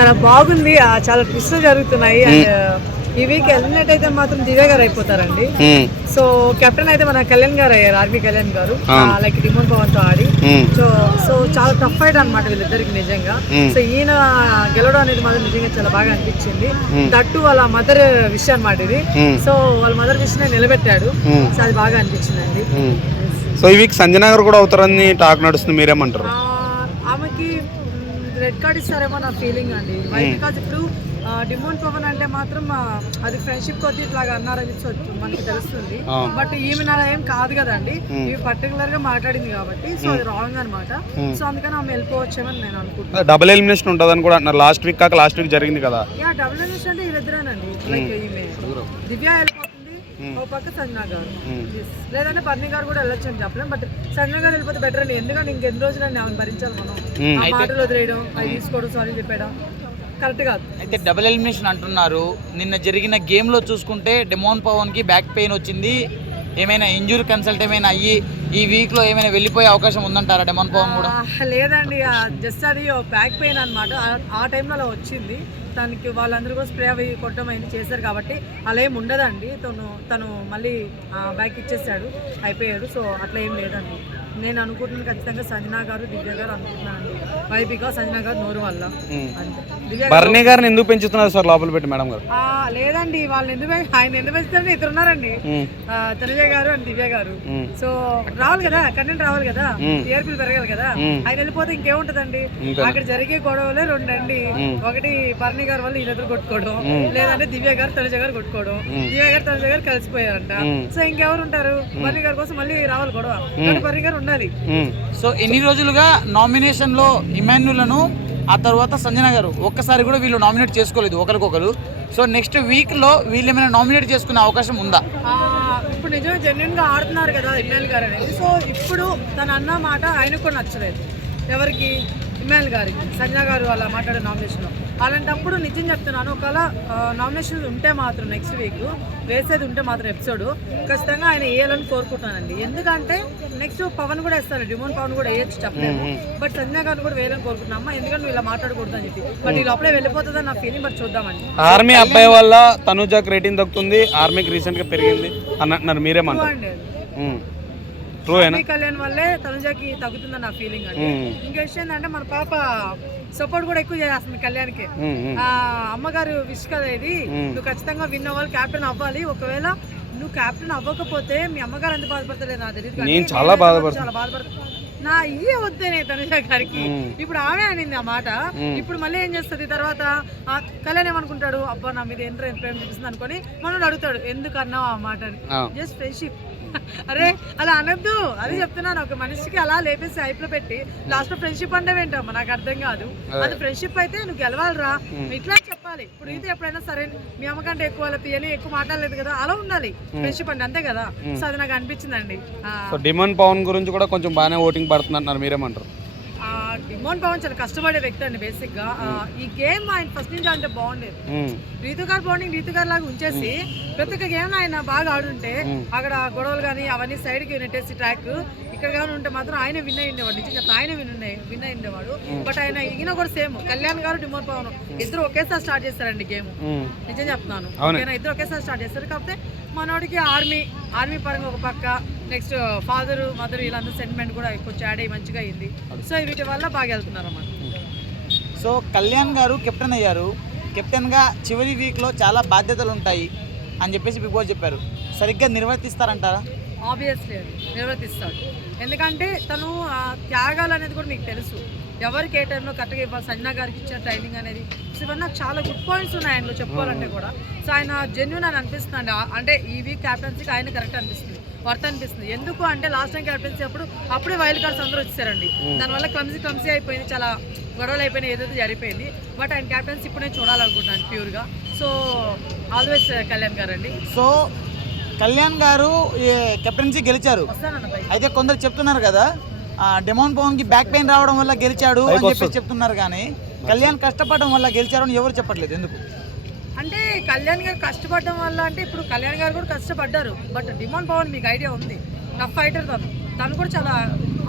చాలా బాగుంది. చాలా ట్విస్టులు జరుగుతున్నాయి. అండ్ ఈ వీక్ ఎలిమినేట్ అయితే మాత్రం దివ్య గారు అయిపోతారండి. సో కెప్టెన్ అయితే మన కళ్యాణ్ గారు అయ్యారు, ఆర్మీ కళ్యాణ్ గారు, లైక్ డిమోన్ పవన్ తో ఆడి. సో చాలా టఫ్ ఫైట్ అనమాట వీళ్ళిద్దరికి నిజంగా. సో ఈయన గెలవడం అనేది మాత్రం నిజంగా చాలా బాగా అనిపించింది. దట్టు వాళ్ళ మదర్ విష్ అనమాట ఇది. సో వాళ్ళ మదర్ విష్ నిలబెట్టాడు. సో అది బాగా అనిపించింది అండి. సో ఈ వీక్ సంజన గారు కూడా అవుతారని టాక్ నడుస్తుంది, మీరేమంటారు? ఆమెకి రెడ్ కార్డ్ ఇస్తారేమో నా ఫీలింగ్ అండి. బికాజ్ ఇప్పుడు డిమోన్ పవన్ అంటే మాత్రం అది ఫ్రెండ్షిప్ కొద్ది ఇట్లాగా అన్నారని మనకి తెలుస్తుంది. బట్ ఈమె నా ఏం కాదు కదండి, ఈమె పర్టికులర్ గా మాట్లాడింది కాబట్టి సో అది రాంగ్ అనమాట. సో అందుకని ఆమె వెళ్ళిపోవచ్చేమని నేను అనుకుంటున్నాను. డబుల్ ఎలిమినేషన్ ఉంటుందని కూడా అంటున్నారు. లాస్ట్ వీక్ జరిగింది కదా. డబుల్ ఎలిమినేషన్ అంటే వీళ్ళిద్దరేనండి. లైక్ ఈమె దివ్య వెళ్ళిపోతుంది, ఓ పక్క సంజన గారు, లేదంటే పర్ణి గారు కూడా వెళ్ళొచ్చు అని చెప్పలేం. బట్ సంజన గారు వెళ్ళిపోతే బెటర్ అండి. ఎందుకంటే ఇంకెన్ని రోజులు ఆమెను భరించాలి మనం. ఆ మాటలు వదిలేయడం, అవి తీసుకోవడం, సారీ చెప్పడం కరెక్ట్ కాదు. అయితే డబుల్ ఎలిమినేషన్ అంటున్నారు. నిన్న జరిగిన గేమ్లో చూసుకుంటే డిమోన్ పవన్కి బ్యాక్ పెయిన్ వచ్చింది. ఏమైనా ఇంజురీ కన్సల్ట్ ఏమైనా అయ్యి ఈ వీక్లో ఏమైనా వెళ్ళిపోయే అవకాశం ఉందంటారా డిమోన్ పవన్ కూడా? లేదండి, జస్ట్ అది బ్యాక్ పెయిన్ అనమాట. ఆ టైంలో అలా వచ్చింది తనకి. వాళ్ళందరూ కూడా స్ప్రే అవి కొట్టడం అయింది చేశారు కాబట్టి అలా ఏమి ఉండదండి. తను మళ్ళీ బ్యాక్ ఇచ్చేసాడు, అయిపోయాడు. సో అట్లా ఏం లేదండి. నేను అనుకుంటున్నాను ఖచ్చితంగా సంజన గారు, దివ్య గారు అనుకుంటున్నాను. వై బికాస్ సంజన గారు నోరు వల్ల. బర్నీ గారిని ఎందుకు పెంచుతున్నారు సార్ లోపల పెట్టి మేడం గారు? లేదండి, వాళ్ళు ఎందుకు ఆయన ఎందుకు పెంచుతారని ఇద్దరు ఉన్నారండి, తనుజ గారు అండ్ దివ్య గారు. సో రావాలి కదా, కంటెంట్ రావాలి కదా, టీఆర్పీలు పెరగాలి కదా. ఆయన వెళ్ళిపోతే ఇంకేముంటదండి. అక్కడ జరిగే గొడవలే రెండండి. ఒకటి బర్నీ గారు వల్ల ఈయన ఎదురు కొట్టుకోవడం, లేదంటే దివ్య గారు తనుజ గారు కొట్టుకోవడం. దివ్య గారు తనుజ గారు కలిసిపోయారంట. సో ఇంకెవరు ఉంటారు? బర్నీ గారి కోసం మళ్ళీ రావాలి గొడవ, బర్నీ గారు ఉండాలి. సో ఎన్ని రోజులుగా నామినేషన్ లో ఇమాన్యులను, ఆ తర్వాత సంజన గారు ఒక్కసారి కూడా వీళ్ళు నామినేట్ చేసుకోలేదు ఒకరికొకరు. సో నెక్స్ట్ వీక్ లో వీళ్ళు ఏమైనా నామినేట్ చేసుకునే అవకాశం ఉందా? ఇప్పుడు నిజంగా జెన్యున్ గా ఆడుతున్నారు కదా ఇమాన్యుల్ గారు అనేది. సో ఇప్పుడు తన అన్న మాట ఆయనకు కూడా నచ్చలేదు. ఎవరికి? ఇమాన్యుల్ గారికి. సంజన గారు అలా మాట్లాడే నామినేషన్ లో. అలాంటప్పుడు నిజం చెప్తున్నాను, ఒకవేళ నామినేషన్ ఉంటే మాత్రం నెక్స్ట్ వీక్ వేసేది ఉంటే మాత్రం ఎపిసోడ్ ఖచ్చితంగా ఆయన వేయాలని కోరుకుంటున్నానండి. ఎందుకంటే నెక్స్ట్ పవన్ కూడా వేస్తారు, డిమోన్ పవన్ కూడా వేయచ్చు చెప్పలేము. బట్ సంజన గారిని కూడా వేయాలని కోరుకుంటున్నామా, ఎందుకంటే నువ్వు ఇలా మాట్లాడకూడదు అని చెప్పి. బట్ ఈ లోపలే వెళ్ళిపోతుందని నా ఫీలింగ్. బట్ చూద్దామండి. ఆర్మీ అబ్బాయి వల్ల తనుజాకి రేటింగ్ దక్కుతుంది, ఆర్మీకి రీసెంట్ గా పెరిగింది అన్నట్టున్నారు, మీరేమంటారు? కళ్యాణ్ వల్లే తనుజాకి తగ్గుతుందని నా ఫీలింగ్ అండి. ఇంకా విషయం ఏంటంటే మన పాప సపోర్ట్ కూడా ఎక్కువ చేస్తుంది కళ్యాణ్కి. అమ్మగారు విష్ కదా ఇది, నువ్వు ఖచ్చితంగా విన్ అవ్వాలి, క్యాప్టెన్ అవ్వాలి. ఒకవేళ నువ్వు క్యాప్టెన్ అవ్వకపోతే మీ అమ్మగారు ఎంత బాధపడతలేదు నాకు తెలియదు. చాలా బాధపడుతుంది. నా ఇయ్య వద్దేనే తనుజ గారికి. ఇప్పుడు ఆమె అనింది ఆ మాట. ఇప్పుడు మళ్ళీ ఏం చేస్తుంది తర్వాత? కళ్యాణ్ ఏమనుకుంటాడు, అబ్బా నా మీద ఎంత ప్రేమ చూపిస్తుంది అనుకొని మనోడు అడుగుతాడు ఎందుకు అన్నావు ఆ మాట అని. Just friendship. అరే అలా అనొద్దు, అది చెప్తున్నాను. ఒక మనిషికి అలా లేపేసి హైప్ లో పెట్టి లాస్ట్ లో ఫ్రెండ్షిప్ అంటే ఏంటమ్మా నాకు అర్థం కాదు. అది ఫ్రెండ్షిప్ అయితే నువ్వు గెలవాలరా, ఇట్లా చెప్పాలి. ఇప్పుడు ఇది ఎప్పుడైనా సరే మీ అమ్మకంటే ఎక్కువ వాళ్ళని ఎక్కువ మాట్లాడలేదు కదా, అలా ఉండాలి ఫ్రెండ్షిప్ అంటే, అంతే కదా. సో అది నాకు అనిపించిందండి. డిమోన్ పవన్ గురించి కూడా కొంచెం బాగానే ఓటింగ్ పడుతున్నారు, మీరేమంటారు? డిమోన్ పవన్ చాలా కష్టపడే వ్యక్తి అండి బేసిక్ గా. ఈ గేమ్ ఆయన ఫస్ట్ నుంచి అంటే బాగుండేది. రీతు గారు బాండింగ్ రీతు గారు లాగా ఉంచేసి ప్రతి ఒక్క గేమ్ ఆయన బాగా ఆడుంటే అక్కడ గొడవలు కానీ అవన్నీ సైడ్ కి నెట్టేసి ట్రాక్ ఇక్కడ కానీ ఉంటే మాత్రం ఆయన విన్ అయ్యేవాడు. నిజం చెప్తా ఆయన విన్ అయ్యేవాడు. బట్ ఆయన ఈయన కూడా సేమ్ కళ్యాణ్ గారు డిమోన్ పవన్ ఇద్దరు ఒకేసారి స్టార్ట్ చేస్తారండి గేమ్. నిజం చెప్తున్నాను, ఇద్దరు ఒకేసారి స్టార్ట్ చేస్తారు. కాకపోతే మనోడికి ఆర్మీ పరంగా ఒక పక్క, నెక్స్ట్ ఫాదర్ మదర్ వీళ్ళందరూ సెంటిమెంట్ కూడా కొంచెం యాడ్ అయ్యి మంచిగా అయింది. సో వీటి వల్ల బాగా వెళ్తున్నారు అన్నమాట. సో కళ్యాణ్ గారు కెప్టెన్ అయ్యారు. కెప్టెన్గా చివరి వీక్లో చాలా బాధ్యతలు ఉంటాయి అని చెప్పేసి బిగ్ బాస్ చెప్పారు. సరిగ్గా నిర్వర్తిస్తారంటారా? ఆబ్వియస్లీ నిర్వర్తిస్తాడు. ఎందుకంటే తను త్యాగాలు అనేది కూడా మీకు తెలుసు. ఎవరికి ఏ టైంలో కరెక్ట్గా ఇవ్వాలి, సంజన గారికి ఇచ్చిన టైమింగ్ అనేది. సో ఇవన్నీ నాకు చాలా గుడ్ పాయింట్స్ ఉన్నాయి ఆయనలో చెప్పుకోవాలంటే కూడా. సో ఆయన జెన్యున్ అని అనిపిస్తుంది. అంటే ఈ వీక్ క్యాప్టెన్సీకి ఆయన కరెక్ట్ అనిపిస్తుంది, వర్త్ అనిపిస్తుంది. ఎందుకు అంటే లాస్ట్ టైం క్యాప్టెన్సీ అప్పుడే వైల్డ్ కార్డ్స్ అందరూ వచ్చేసారండి. దానివల్ల క్లమ్సీ అయిపోయింది, చాలా గొడవలు అయిపోయినాయి, ఏదైతే జరిగిపోయింది. బట్ ఆయన క్యాప్టెన్సీ ఇప్పుడు నేను చూడాలనుకుంటున్నాను ప్యూర్గా. సో ఆల్వేస్ కళ్యాణ్ గారు అండి. సో కళ్యాణ్ గారు కెప్టెన్సీ గెలిచారు. అయితే కొందరు చెప్తున్నారు కదా డిమోన్ పవన్ కి బ్యాక్ పెయిన్ రావడం వల్ల గెలిచాడు అని చెప్పి చెప్తున్నారు, కానీ కళ్యాణ్ కష్టపడడం వల్ల గెలిచారు అని ఎవరు చెప్పట్లేదు. ఎందుకు అంటే కళ్యాణ్ గారు కష్టపడడం వల్ల అంటే ఇప్పుడు కళ్యాణ్ గారు కూడా కష్టపడ్డారు. బట్ డిమోన్ పవన్ మీకు ఐడియా ఉంది, టఫ్ ఫైటర్ తను కూడా చాలా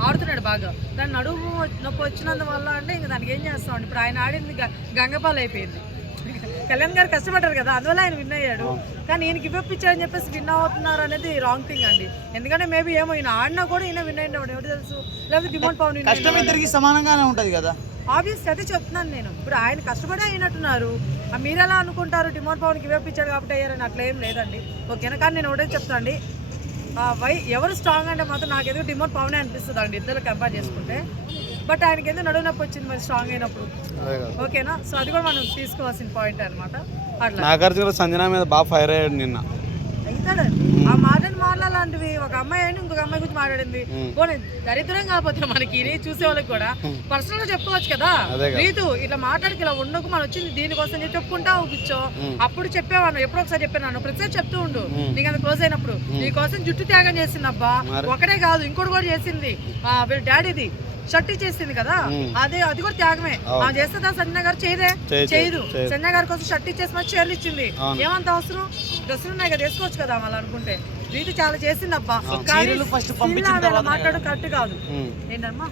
ఆడుతున్నాడు బాగా. దాని నడుము నొప్పి వచ్చినందువల్ల అంటే ఇంకా దానికి ఏం చేస్తామండి. ఇప్పుడు ఆయన ఆడింది గంగపాలు అయిపోయింది. కళ్యాణ్ గారు కష్టపడ్డారు కదా, అందువల్ల ఆయన విన్ అయ్యాడు. కానీ ఈయన గివ్ అప్ ఇచ్చారని చెప్పేసి విన్ అవుతున్నారు అనేది రాంగ్ థింగ్ అండి. ఎందుకంటే మేబీ ఏమో ఈయన ఆడినా కూడా ఈయన విన్ అయ్యాడు ఎవరు తెలుసు, లేకపోతే డిమాండ్ పవన్ కష్టం ఇద్దరికి సమానంగానే ఉంటది కదా. ఆబ్వియస్ అదే చెప్తున్నాను నేను. ఇప్పుడు ఆయన కష్టపడి అయినట్టున్నారు, మీరు ఎలా అనుకుంటారు డిమాండ్ పవన్ గివ్ అప్ ఇచ్చాడు కాబట్టి అయ్యారని? అట్లా ఏం లేదండి. ఓకేనా? కానీ నేను ఒకటే చెప్తానండి, ఎవరు స్ట్రాంగ్ అంటే మాత్రం నాకు ఎందుకు డిమాండ్ పవనే అనిపిస్తుంది అండి ఇద్దరు కంపేర్ చేసుకుంటే. బట్ ఆయనకి ఎందుకు నడువు నొప్పి వచ్చింది మరి స్ట్రాంగ్ అయినప్పుడు. ఓకేనా? సో అది కూడా మనం తీసుకోవాల్సిన పాయింట్ అనమాట. అట్లా నాగార్జున సంజన మీద బాగా ఫైర్ అయ్యాడు నిన్న. అవుతాడండి. ఆ మాటలాంటివి ఒక అమ్మాయి అని ఇంకొక అమ్మాయి గురించి మాట్లాడింది. పోనీ దరిద్రం కాకపోతే మనకి చూసే వాళ్ళకి కూడా పర్సనల్ గా చెప్పుకోవచ్చు కదా. రీతు ఇట్లా మాట్లాడికి ఇలా ఉండకు, మనం వచ్చింది దీనికోసం చెప్పుకుంటా కూర్చో. అప్పుడు చెప్పేవాను, ఎప్పుడో ఒకసారి చెప్పాను, ప్రతిసారి చెప్తూ ఉండు. నీకు అంత క్లోజ్ అయినప్పుడు నీకోసం జుట్టు త్యాగం చేసింది అబ్బా. ఒకటే కాదు ఇంకోటి కూడా చేసింది. వీళ్ళ డాడీది షర్ట్ ఇచ్చేసింది కదా, అది కూడా త్యాగమే. చేస్తుందా సంజన గారు? చేయదు. సంజన గారి కోసం షర్ట్ ఇచ్చేసి మరి చీరలు ఇచ్చింది. ఏమంత అవసరం? డ్రెస్సులు ఉన్నాయి కదా, వేసుకోవచ్చు కదా వాళ్ళు అనుకుంటే. రీతి చాలా చేసింది అబ్బా. మాట్లాడు కరెక్ట్ కాదు ఏంటమ్మా.